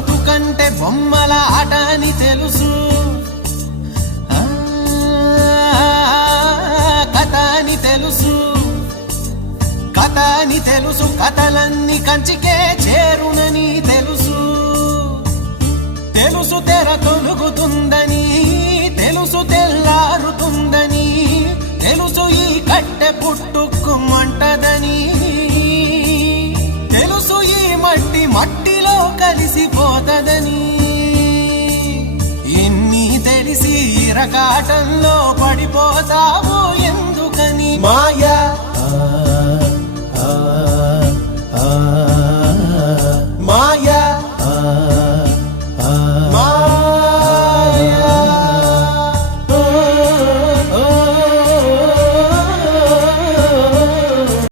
బతుకంటే బొమ్మల ఆట అని తెలుసు, కథ అని తెలుసు, కథ అని తెలుసు, కథలన్నీ కంచికే చేరునని తెలుసు, తెలుసు తెర తొలుగుతుందని, తెలుసు తెల్లారుతుందని, తెలుసు ఈ కట్టె పుట్టుకుమంటదని, తెలుసు ఈ మట్టి మట్టిలో కలిసిపోతదని, ఎన్ని తెలిసి ఇరకాటంలో పడిపోతావు ఎందుకని? మాయా